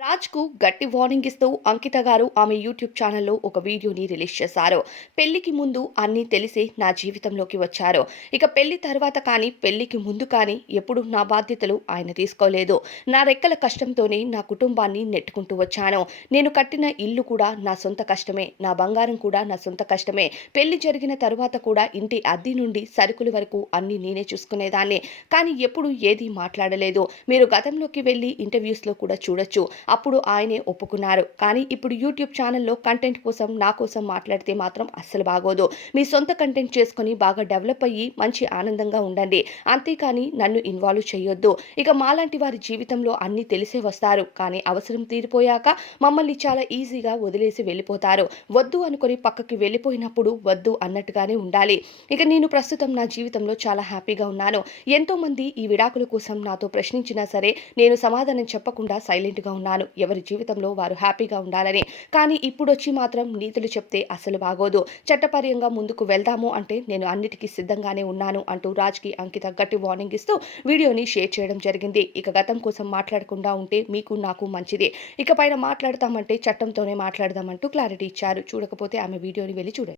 రాజ్కు గట్టి వార్నింగ్ ఇస్తూ అంకిత గారు ఆమె యూట్యూబ్ ఛానల్లో ఒక వీడియోని రిలీజ్ చేశారు. పెళ్ళికి ముందు అన్నీ తెలిసి నా జీవితంలోకి వచ్చారు. ఇక పెళ్ళి తర్వాత కానీ పెళ్ళికి ముందు కానీ ఎప్పుడు నా బాధ్యతలు ఆయన తీసుకోలేదు. నా రెక్కల కష్టంతోనే నా కుటుంబాన్ని నెట్టుకుంటూ వచ్చాను. నేను కట్టిన ఇల్లు కూడా నా సొంత కష్టమే. నా బంగారం కూడా నా సొంత కష్టమే. పెళ్ళి జరిగిన తర్వాత కూడా ఇంటి అద్దె నుండి సరుకుల వరకు అన్ని నేనే చూసుకునేదాన్ని. కానీ ఎప్పుడు ఏది మాట్లాడలేదు. మీరు గతంలోకి వెళ్ళి ఇంటర్వ్యూస్లో కూడా చూడొచ్చు. అప్పుడు ఆయనే ఒప్పుకున్నారు. కానీ ఇప్పుడు యూట్యూబ్ ఛానల్లో కంటెంట్ కోసం నా కోసం మాట్లాడితే మాత్రం అస్సలు బాగోదు. మీ సొంత కంటెంట్ చేసుకొని బాగా డెవలప్ అయ్యి మంచి ఆనందంగా ఉండండి. అంతేకాని నన్ను ఇన్వాల్వ్ చేయొద్దు ఇక మాలాంటి వారి జీవితంలో అన్నీ తెలిసే వస్తారు. కానీ అవసరం తీరిపోయాక మమ్మల్ని చాలా ఈజీగా వదిలేసి వెళ్ళిపోతారు. వద్దు అనుకొని పక్కకి వెళ్ళిపోయినప్పుడు వద్దు అన్నట్టుగానే ఉండాలి. ఇక నేను ప్రస్తుతం నా జీవితంలో చాలా హ్యాపీగా ఉన్నాను. ఎంతో మంది ఈ విడాకుల కోసం నాతో ప్రశ్నించినా సరే నేను సమాధానం చెప్పకుండా సైలెంట్గా ఉన్నాను. ఎవరి జీవితంలో వారు హ్యాపీగా ఉండాలని. కానీ ఇప్పుడొచ్చి మాత్రం నీతులు చెప్తే అసలు బాగోదు. చట్టపర్యంగా ముందుకు వెళ్దాము అంటే నేను అన్నిటికీ సిద్ధంగానే ఉన్నాను అంటూ రాజ్కి అంకిత గట్టి వార్నింగ్ ఇస్తూ వీడియోని షేర్ చేయడం జరిగింది. ఇక గతం కోసం మాట్లాడకుండా ఉంటే మీకు నాకు మంచిది. ఇకపైన మాట్లాడతామంటే చట్టంతోనే మాట్లాడదామంటూ క్లారిటీ ఇచ్చారు. చూడకపోతే ఆమె వీడియోని వెళ్ళి చూడండి.